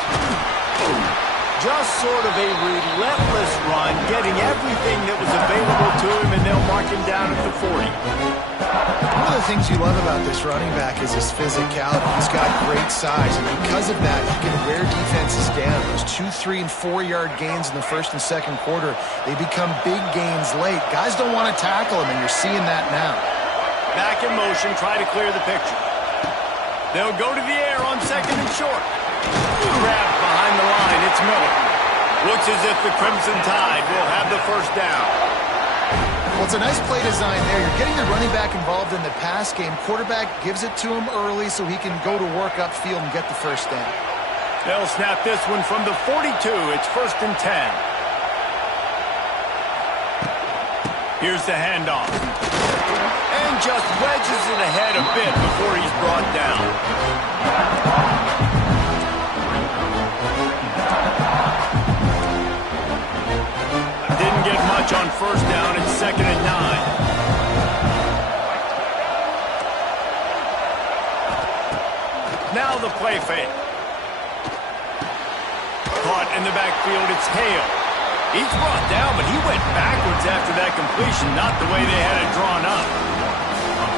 Just sort of a relentless run, getting everything that was available to him, and they'll mark him down at the 40. One of the things you love about this running back is his physicality. He's got great size, and because of that, he can wear defenses down. Those 2, 3, and 4-yard gains in the 1st and 2nd quarter, they become big gains late. Guys don't want to tackle him, and you're seeing that now. Back in motion, try to clear the picture. They'll go to the air on 2nd and short. Grabbed behind the line, it's Miller. Looks as if the Crimson Tide will have the 1st down. Well, it's a nice play design there. You're getting your running back involved in the pass game. Quarterback gives it to him early so he can go to work upfield and get the 1st down. They'll snap this one from the 42. It's 1st and 10. Here's the handoff. And just wedges it ahead a bit before he's brought down. Didn't get much on 1st down. It's 2nd and 9. Now the play fake. Caught in the backfield, it's Hale. He's brought down, but he went backwards after that completion, not the way they had it drawn up.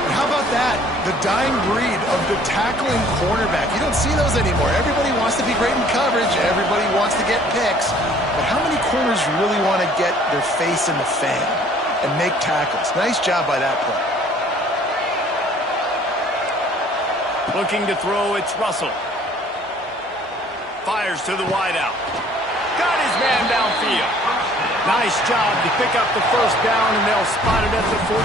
How about that? The dying breed of the tackling cornerback. You don't see those anymore. Everybody wants to be great in coverage. Everybody wants to get picks. But how many corners really want to get their face in the fan and make tackles? Nice job by that play. Looking to throw, it's Russell. Fires to the wideout. Got his man downfield. Nice job to pick up the 1st down, and they'll spot it at the 42.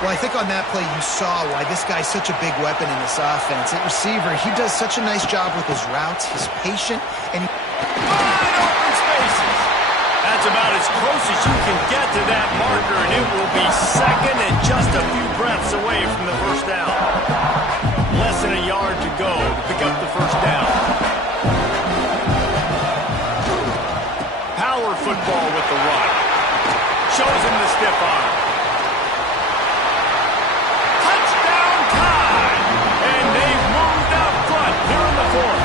Well, I think on that play you saw why this guy's such a big weapon in this offense. At receiver, he does such a nice job with his routes. He's patient, and wide open spaces. That's about as close as you can get to that marker, and it will be 2nd and just a few breaths away from the 1st down. Less than a yard to go to pick up the 1st down. Power football with the run. Shows him the stiff arm. Touchdown time! And they've moved out front here in the 4th.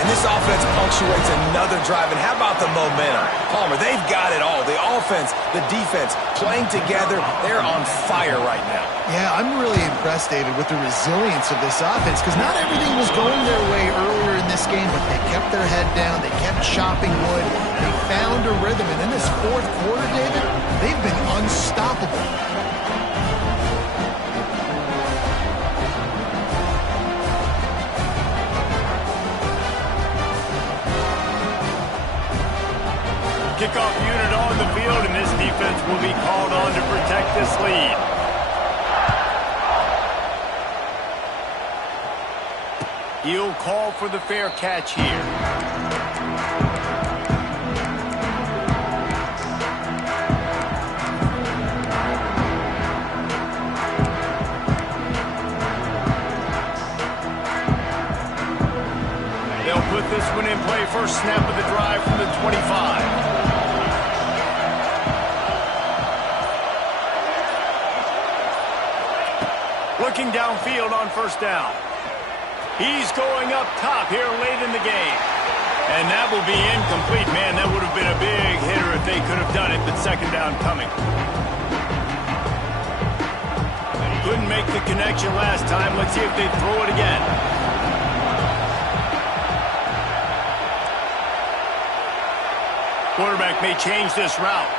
And this offense punctuates another drive. And how about the momentum? Palmer, they've got it all. The offense, the defense, playing together. They're on fire right now. yeah, I'm really impressed, David, with the resilience of this offense because not everything was going their way earlier in this game, but they kept their head down. They kept chopping wood. They found a rhythm. And in this 4th quarter, David, they've been unstoppable. this lead. He'll call for the fair catch here. They'll put this one in play. First snap of the drive from the 25. Looking downfield on first down. He's going up top here late in the game. And that will be incomplete. Man, that would have been a big hitter if they could have done it, but second down coming. Couldn't make the connection last time. Let's see if they throw it again. Quarterback may change this route.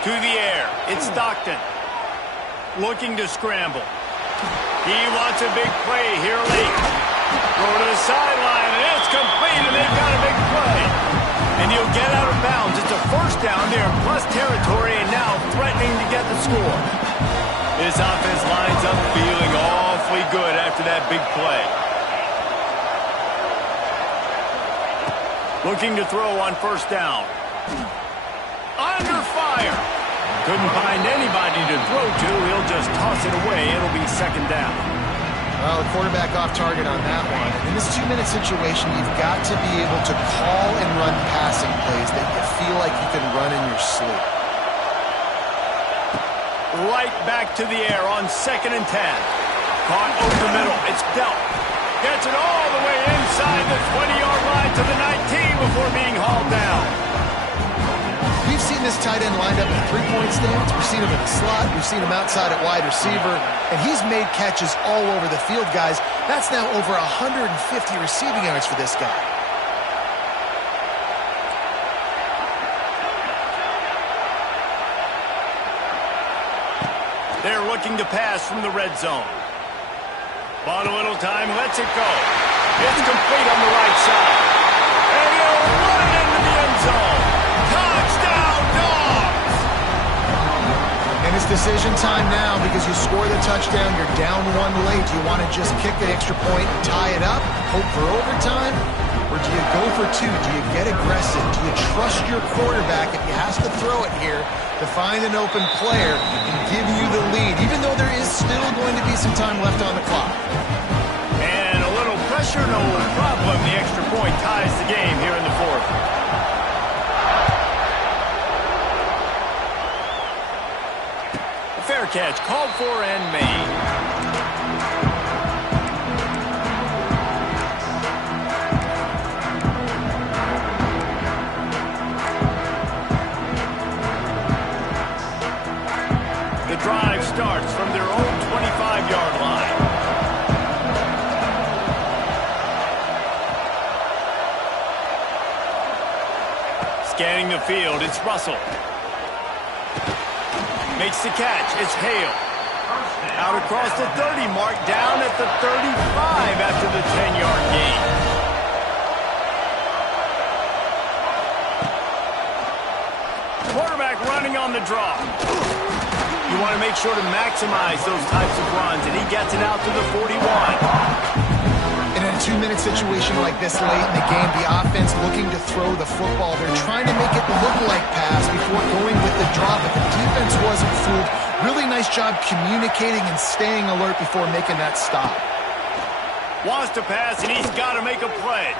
To the air. It's Stockton. Looking to scramble. He wants a big play here late. Throw to the sideline, and it's complete, and they've got a big play. And he'll get out of bounds. It's a first down there in plus territory, and now threatening to get the score. His offense lines up feeling awfully good after that big play. Looking to throw on first down. Under fire. Couldn't find anybody to throw to. He'll just toss it away. It'll be second down. Well, the quarterback off target on that one. In this 2-minute situation, you've got to be able to call and run passing plays that you feel like you can run in your sleep. Right back to the air on 2nd and 10. Caught over the middle. It's dealt. Gets it all the way inside the 20-yard line to the 19 before being hauled down. We've seen this tight end lined up in a three-point stance. We've seen him in the slot. We've seen him outside at wide receiver. And he's made catches all over the field, guys. That's now over 150 receiving yards for this guy. They're looking to pass from the red zone. Bought a little time, lets it go. It's complete on the right side. And he'll run it into the end zone. Touchdown, Dogs! And it's decision time now because you score the touchdown, you're down one late. Do you want to just kick the extra point and tie it up, hope for overtime? Or do you go for two? Do you get aggressive? Do you trust your quarterback if he has to throw it here to find an open player and give you the lead, even though there is still going to be some time left on the clock? And a little pressure, no problem. The extra point ties the game here in the fourth. A fair catch called for and made. The drive starts from their own 25-yard line. Scanning the field, it's Russell. Makes the catch, it's Hale. Out across the 30 mark, down at the 35 after the 10-yard gain. Quarterback running on the draw. You want to make sure to maximize those types of runs, and he gets it out to the 41. In a 2-minute situation like this late in the game, the offense looking to throw the football. They're trying to make it look like pass before going with the drop, but the defense wasn't fooled. Really nice job communicating and staying alert before making that stop. Wants to pass, and he's got to make a play.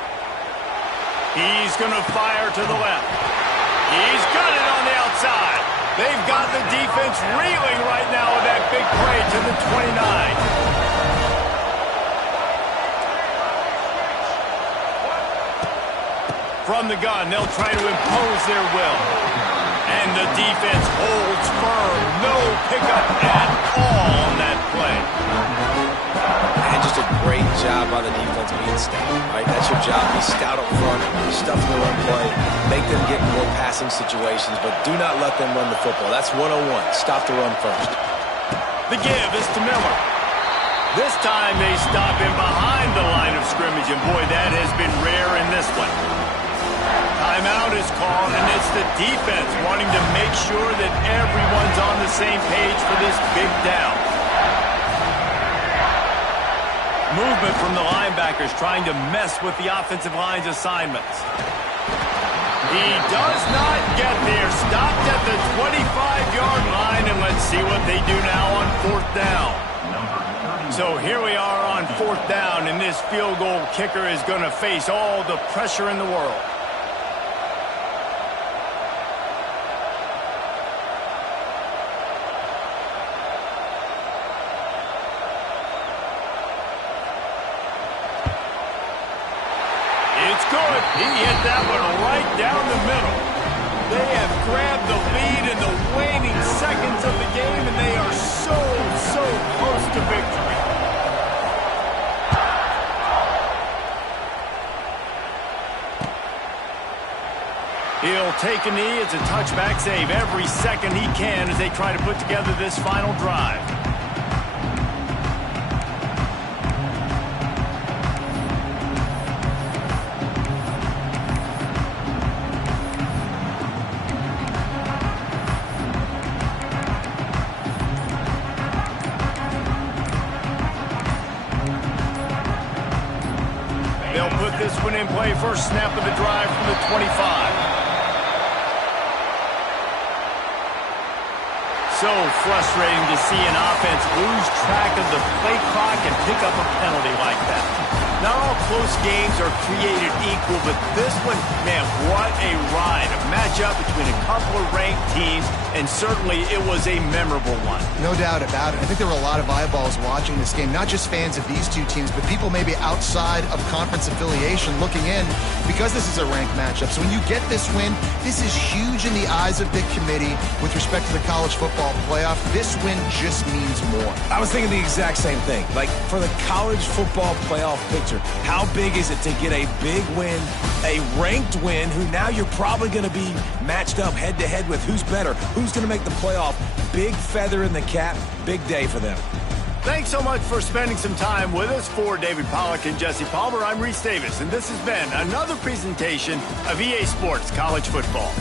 He's going to fire to the left. He's got it on the outside. They've got the defense reeling right now with that big play to the 29. From the gun, they'll try to impose their will. And the defense holds firm. No pickup at all on that play. And just a great job by the defense being stout, right? That's your job. Be stout up front, stuff the run play, make them get more passing situations, but do not let them run the football. That's 101. Stop the run first. The give is to Miller. This time they stop him behind the line of scrimmage, and boy, that has been rare in this one. Timeout is called, and it's the defense wanting to make sure that everyone's on the same page for this big down. Movement from the linebackers trying to mess with the offensive line's assignments. He does not get there. Stopped at the 25-yard line, and let's see what they do now on 4th down. So here we are on 4th down, and this field goal kicker is going to face all the pressure in the world. It's good. He hit that one right down the middle. They have grabbed the lead in the waning seconds of the game, and they are so close to victory. He'll take a knee. It's a touchback save every second he can as they try to put together this final drive. They'll put this one in play. First snap of the drive from the 25. So frustrating to see an offense lose track of the play clock and pick up a penalty like that. Not all close games are created equal, but this one, man, what a ride. A matchup between a couple of ranked teams, and certainly it was a memorable one. No doubt about it. I think there were a lot of eyeballs watching this game, not just fans of these two teams, but people maybe outside of conference affiliation looking in because this is a ranked matchup. So when you get this win, this is huge in the eyes of the committee with respect to the college football playoff. This win just means more. I was thinking the exact same thing. Like, for the college football playoff picture, how big is it to get a big win, a ranked win, who now you're probably going to be matched up head-to-head with who's better, who's going to make the playoff. Big feather in the cap, big day for them. Thanks so much for spending some time with us. For David Pollack and Jesse Palmer, I'm Reese Davis, and this has been another presentation of EA Sports College Football.